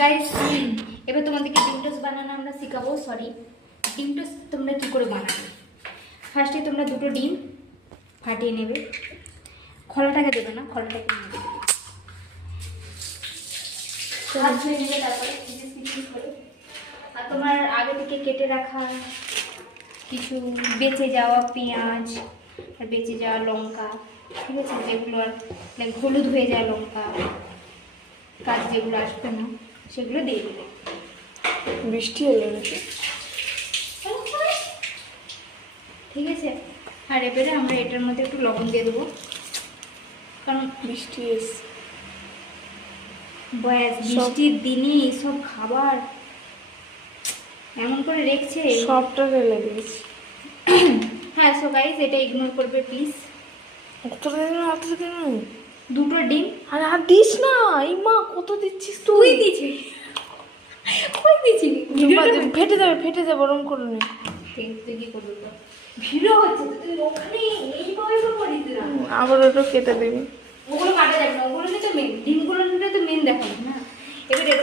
Guys এবার তোমাদেরকে ডিম টোস্ট বানানো আমরা শেখাবো। সরি, ডিম টোস্ট তোমরা কী করে বানাবে। ফার্স্টে তোমরা দুটো ডিম ফাটিয়ে নেবে, খোলাটাকে দেবে না, খোলাটাকে নিয়ে দেবে, হাত ধুয়ে নেবে, তারপরে পিস করে। আর তোমার আগে থেকে কেটে রাখা কিছু বেঁচে যাওয়া পেঁয়াজ আর বেঁচে যাওয়া লঙ্কা, ঠিক আছে, যেগুলো আর হলুদ হয়ে যায় লঙ্কা, কাজ যেগুলো আসবে না সেগুলো দিয়ে দেবে। বৃষ্টি এলো নাকি? ঠিক আছে। আর এবারে আমরা এটার মধ্যে একটু লবণ দিয়ে দেবো, কারণ বৃষ্টি এসে বয়স বৃষ্টির দিনে এইসব খাবার এমন করে রেখেছে। সবটা ঢেলে দিয়েছি। হ্যাঁ, সো গাইস এটা ইগনোর করবে প্লিজ। অতটা দিন দুটো ডিম। আরে আর দিস না, এই মা কত দিচ্ছিস তুই? দিয়েছি, কই দিয়েছি, ফেটে যাবে ওরম করে নে। তুই কি করবি? ভিড় হচ্ছে তো, তুই ওখানে এইভাবে করিস না। আবার ওটা কেটে দিবি। ওগুলো কাটা যাবে না, ওগুলো তো মেন, ডিমগুলো তো মেন দেখানো না। এবারে